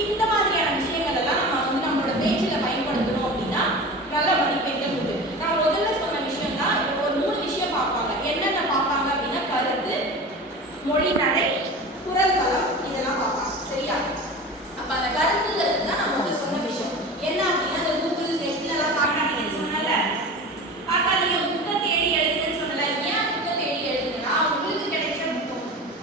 இந்த மாதிரியான விஷயங்கள் எல்லாம் நம்ம வந்து நம்மளோட பேச்சுல பயன்படுத்தணும் அப்படின்னா நல்ல மதிப்பெண்கள் உண்டு. நான் முதல்ல சொன்ன விஷயம் தான். ஒரு 3 விஷயம் பார்ப்பாங்க. என்னென்ன பார்ப்பாங்க அப்படின்னா கருத்து, மொழி நடை, குரல் வளம், இதெல்லாம் பார்ப்பாங்க. சரியா? அப்ப அந்த கருத்துங்கிறது தான் நான் முதல்ல சொன்ன விஷயம். என்ன அப்படின்னா அந்த கூகுள் நெட்ல எல்லாம் பார்க்காதீங்கன்னு சொன்னல, பார்க்காதீங்க, புக்கை தேடி எழுதுன்னு சொன்னல. ஏன் புக்கை தேடி எழுதுனா உங்களுக்கு கிடைக்கிற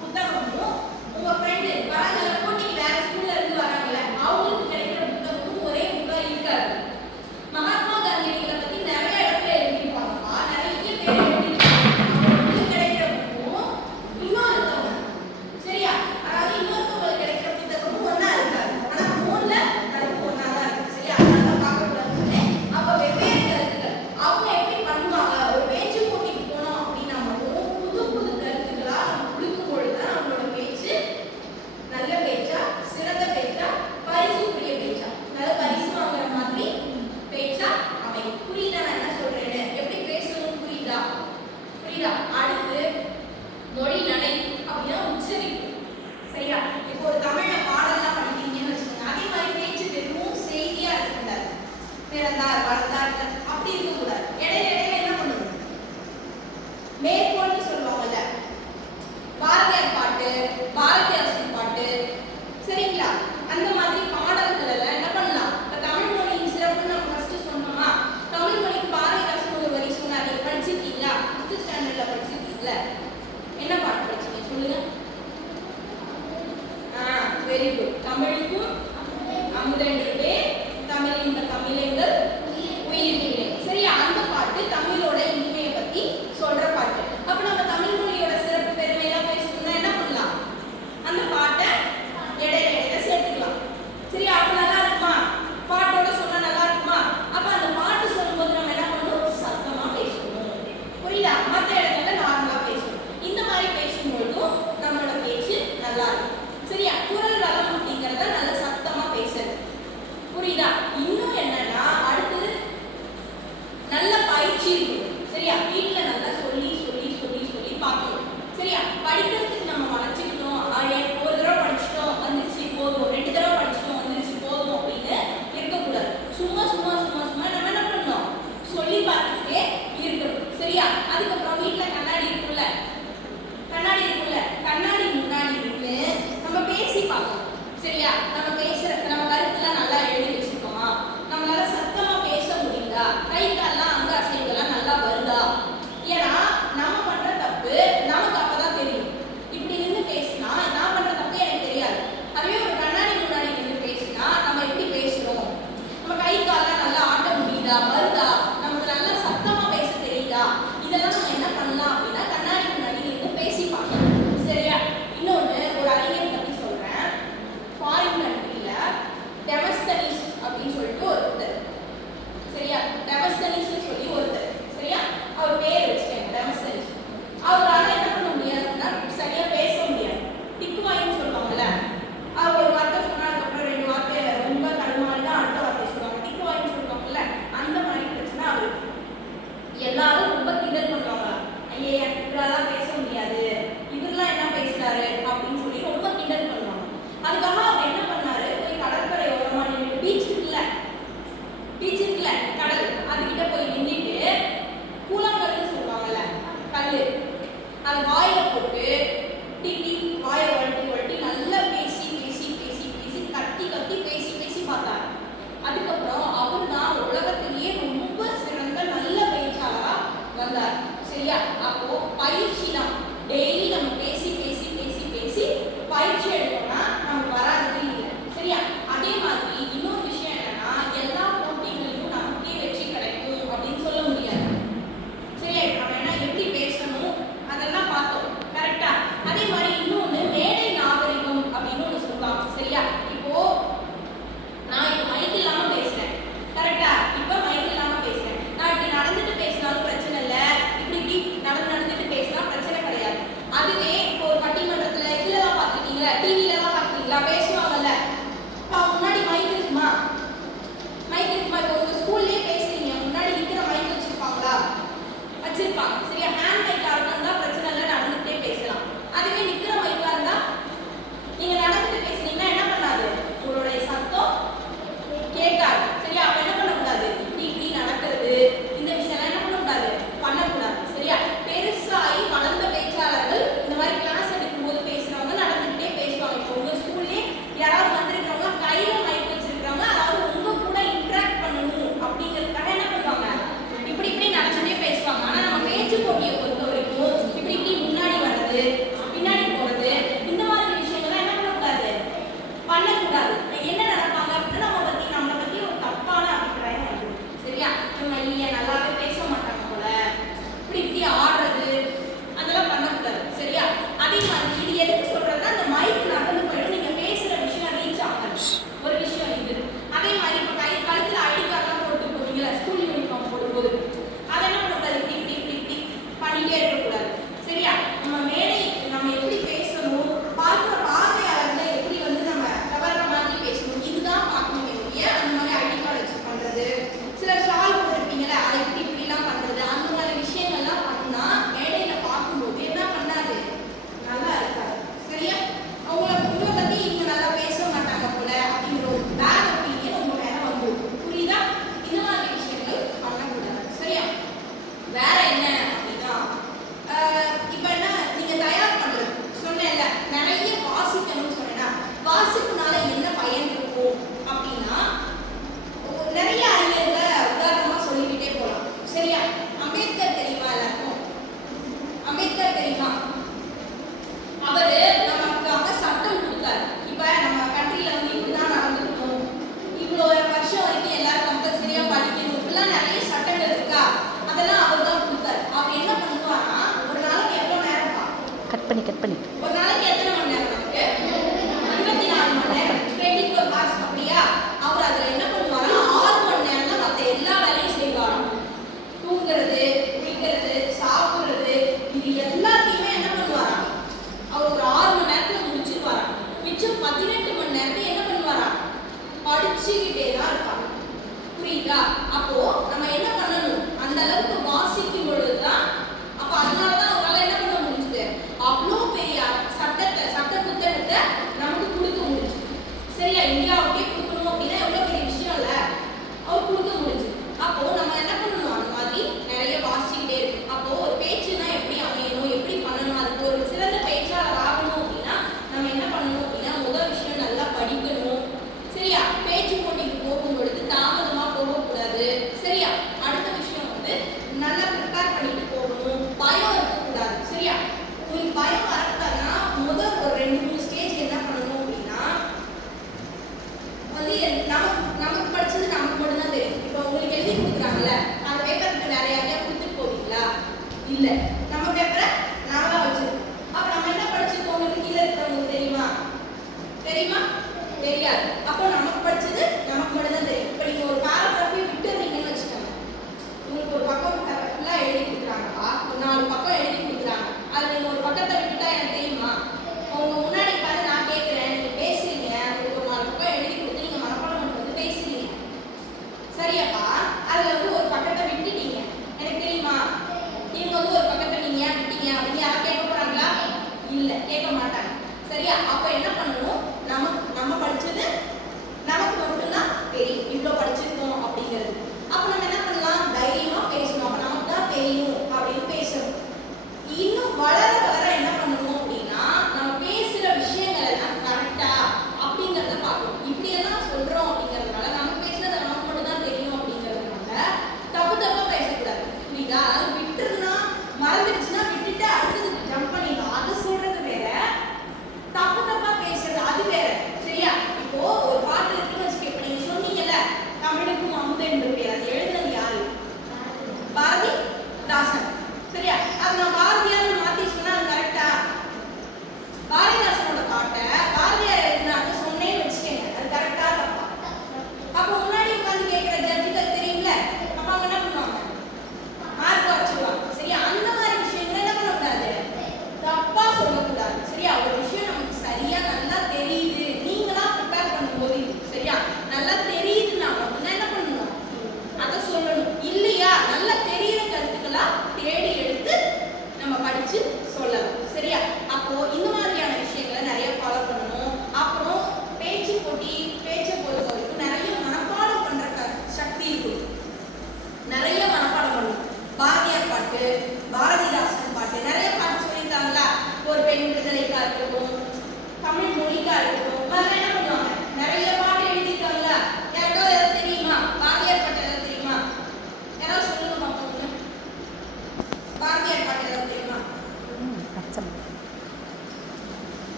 புத்தகமும் உங்க ஃப்ரெண்டு வராங்கல்ல, போட்டிக்கு வேற ஸ்கூல்ல இருந்து வராங்கல்ல, அவங்களுக்கு கிடைக்கிற புத்தகமும் ஒரே புக்கா இருக்காது. மகாத்மா காந்தியடிகளை பத்தி நிறைய இடத்துல எழுதியிருப்பாங்கப்பா, நிறைய பேர் எழுதியிருப்பாங்க. அவங்களுக்கு கிடைக்கிற புக்கும் இன்னொருத்தவங்க, சரியா? அதாவது இன்னொருத்தவங்களுக்கு கிடைக்கிற புத்தகமும் ஒண்ணா இருக்காது. ஆனா போன்ல கருத்து ஒண்ணா தான் இருக்கு. சரியா? அதெல்லாம் பார்க்கக்கூடாதுன்னு சொன்னேன். அப்ப வெவ்வேறு கருத்துக்கள் அவங்க எப்படி பண்ணுவாங்க? ஒரு பேச்சு போட்டிக்கு போனோம் அப்படின்னா மட்டும் புது புது கருத்துக்களா நம்ம கொடுக்கும் பொழுதுதான் நம்மளோட பேச்சு நல்ல பேச்சா, சிறந்த பேச்சா, பரிசுக்குரிய பேச்சா, நல்ல பரிசு வாங்குற மாதிரி பேச்சா அமையும். புரியுதா நான் என்ன சொல்றேன்னு? எப்படி பேசணும் புரியுதா? புரியுதா? அடுத்து மொழி நடை அப்படின்னா உச்சரிப்பு. சரியா? இப்போ ஒரு தமிழ்ல பாடல்லாம் படிக்கிறீங்கன்னு வச்சுக்கோங்க, அதே மாதிரி பேச்சு வெறும் செய்தியா இருக்கக்கூடாது. பிறந்தார் வளர்ந்தார் அப்படி இருக்கக்கூடாது. இடையில இடையில என்ன பண்ணணும்? மேற்கோள்னு சொல்லுவாங்கல்ல, பாரதியார் பாட்டு, பாரதியார் பாட்டு, சரிங்களா? அந்த மாதிரி பாடல்கள் எல்லாம் என்ன பண்ணலாம்? இப்ப தமிழ் மொழியின் சிறப்புன்னு நம்ம ஃபர்ஸ்ட் சொன்னோமா? தமிழ் மொழிக்கு பாரதிதாசன் ஒரு வரி சொன்னார். நீங்க படிச்சிருக்கீங்களா? 5th ஸ்டாண்டர்ட்ல படிச்சிருக்கீங்களா? என்ன பாட்டு படிச்சீங்க சொல்லுங்க. Very good. தமிழுக்கும் அமுதென்றே தமிழின் தமிழெங்கள் உயிரிலே. சரியா? அந்த பாட்டு தமிழோட இனிமையை பத்தி சொல்ற பாட்டு. அப்ப நம்ம தமிழ் மொழியோட சிறப்பு பெருமை எல்லாம் பேசணும்னா என்ன பண்ணலாம்? அந்த பாட்டை இடையில இடையில சேர்த்துக்கலாம். சரியா? அப்ப நல்லா இருக்குமா? பாட்டோட சொன்னா நல்லா இருக்குமா? அப்ப அந்த பாட்டு சொல்லும்போது நம்ம என்ன பண்ணணும்? சத்தமா பேசணும். புரியுதா? மற்ற இடத்துல நார்மலா பேசணும். இந்த மாதிரி பேசும்பொழுதும் நம்மளோட பேச்சு நல்லா இருக்கும். சரியா? குரல் வளம் அப்படிங்கறத நல்ல சத்தமா பேசுறது. புரியுதா?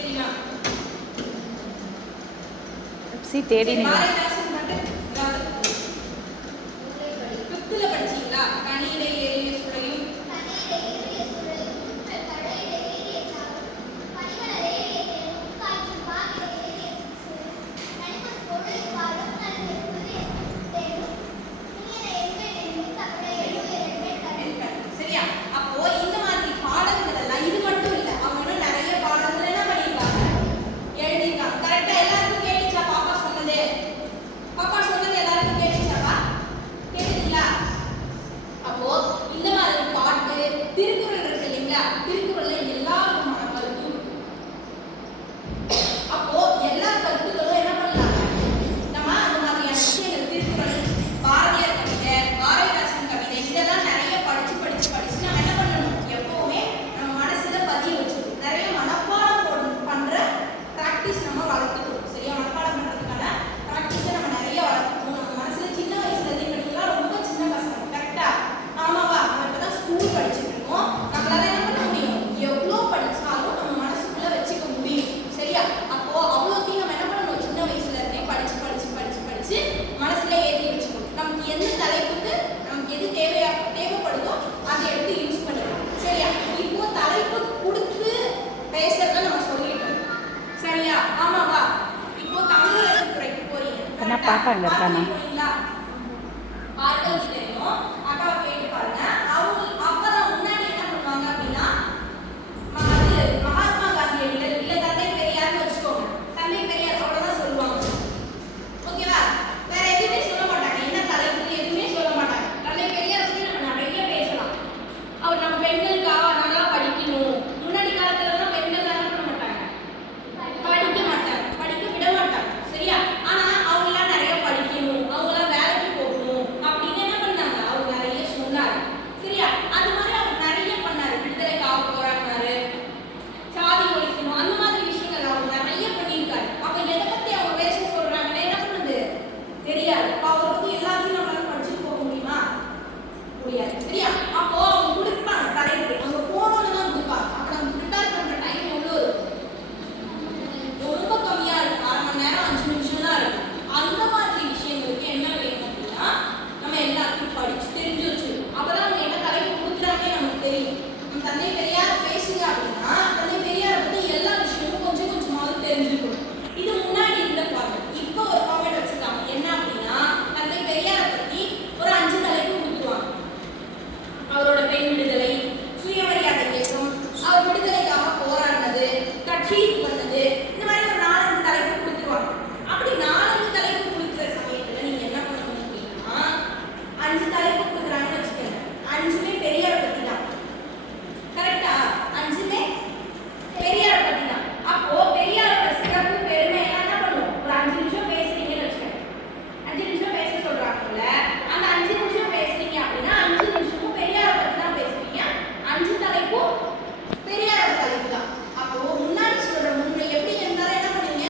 சரியா? தேடி பாரதிதாசன் மட்டும் 5th படிச்சீங்களா? கனியிலே ஏறிய சுளையும் சரியா? அப்போ இந்த மாதிரி பாடல்கள் எல்லாம் இது மட்டும் இல்ல, அவங்க இன்னும் நிறைய பாடல்கள் என்ன பண்ணிருக்காங்க, எழுதிருக்காங்க. கரெக்டா எல்லாருக்கும் கேட்டுச்சா பாப்பா சொன்னது? பாப்பா சொன்னது எல்லாருக்கும் கேட்டுச்சாப்பா? கேட்டுங்களா? அப்போ இந்த மாதிரி பாட்டு திருக்குறள் இருக்கு இல்லைங்களா? திருக்குறள்ல எல்லா விதமான கருத்தும் இருக்கு. அப்போ எல்லா கருத்துக்களும் என்ன பண்ணலாம், நம்ம அந்த மாதிரியான விஷயங்கள் திருக்குறள், பாரதியார் கவிதை, பாரதிதாசன் கவிதை இதெல்லாம் நிறைய படிச்சு நம்ம என்ன பண்ணணும், எப்பவுமே நம்ம மனசுல பதிய வச்சுக்கணும். நிறைய மனப்பாடம் பண்ற பிராக்டிஸ் நம்ம வளர்த்துக்கணும். சரியா? மனப்பாடம் பண்றதுக்கான பிராக்டிஸை நம்ம நிறைய வளர்த்துக்கணும். நம்ம மனசுல சின்ன வயசுல இருந்து நீங்களாம் ரொம்ப சின்ன பசங்க, கரெக்டா? ஆமாவா? நம்ம இப்பதான் ஸ்கூல் படிச்சுட்டு இருக்கோம். நம்மளால என்ன பண்ண முடியும், எவ்வளோ படிச்சாலும் நம்ம மனசுக்குள்ள வச்சுக்க முடியும். சரியா? அப்போ அவ்வளோத்தையும் நம்ம என்ன பண்ணணும், சின்ன வயசுல இருந்தே படிச்சு மனசுல ஏற்றி வச்சுக்கணும். நமக்கு எந்த தலைப்புக்கு நமக்கு எது தேவைப்படுதோ அதை எடுத்து யூஸ் பண்ணணும். சரியா? இப்போ தலைப்பு கொடுத்து பேசுறத நம்ம சொல்லிட்டோம். சரியா? ஆமாவா? இப்போ தமிழ் துறைக்கு போறீங்க, பாப்பா இங்க இருக்கானா? பார்க்க தெரியும், அக்காவை கேட்டு பாருங்க. அவங்க அப்பதான் முன்னாடி என்ன பண்ணுவாங்க அப்படின்னா, மகாத்மா காந்தியடிகள் இல்ல தந்தை பெரியார்னு வச்சுக்கோங்க, தந்தை பெரியார் அவ்வளவுதான் சொல்லுவாங்க. ஓகேவா? வேற எதுவுமே சொல்ல மாட்டாங்க. என்ன தலைப்பு எதுவுமே சொல்ல மாட்டாங்க. தந்தை பெரியார் பத்தி நம்ம நிறைய பேசலாம். அவர் நம்ம பெண்களுக்காக நல்லா படிக்கணும். முன்னாடி காலத்துல தான் பெண்கள் என்ன பண்ண மாட்டாங்க, படிக்க மாட்டாங்க, படிக்க விட மாட்டாங்க. சரியா? ஆனா அவங்க எல்லாம் நிறைய படிக்கணும், அவங்க எல்லாம் வேலைக்கு போகணும் அப்படின்னு என்ன பண்ணாங்க, அவர் நிறைய சொன்னாரு. சரியா? அது மாதிரி அவர் நிறைய பண்ணாரு. விடுதலைக்காக போராடினாரு, சாதி ஒழிக்கணும், அந்த மாதிரி விஷயங்கள் அவர் நிறைய பண்ணியிருக்காரு. அப்ப எதை பத்தி அவங்க பேச சொல்றாங்கன்னு என்ன பண்ணுது தெரியாது. அப்ப அவரை பத்தி எல்லாத்தையும் நம்மளால படிச்சுட்டு போக முடியுமா? முடியாது. சரியா? அப்போ அவங்க கொடுப்பாங்க தலைப்பு, அங்க போனோன்னு தான் கொடுப்பாங்க. அப்ப நம்ம ப்ரிப்பேர் பண்ற டைம் எவ்வளோ இருக்கும், ரொம்ப கம்மியா இருக்கும். 1/2 மணி நேரம் 5 நிமிஷம் தான் இருக்கும். அந்த மாதிரி விஷயங்களுக்கு என்ன வேணும் அப்படின்னா, நம்ம எல்லாத்தையும் படிச்சு தெரிஞ்சு வச்சுக்கணும். அப்பதான் அவங்க என்ன தலைப்பு கொடுக்குறாங்கன்னு நமக்கு தெரியும். நம்ம தந்தை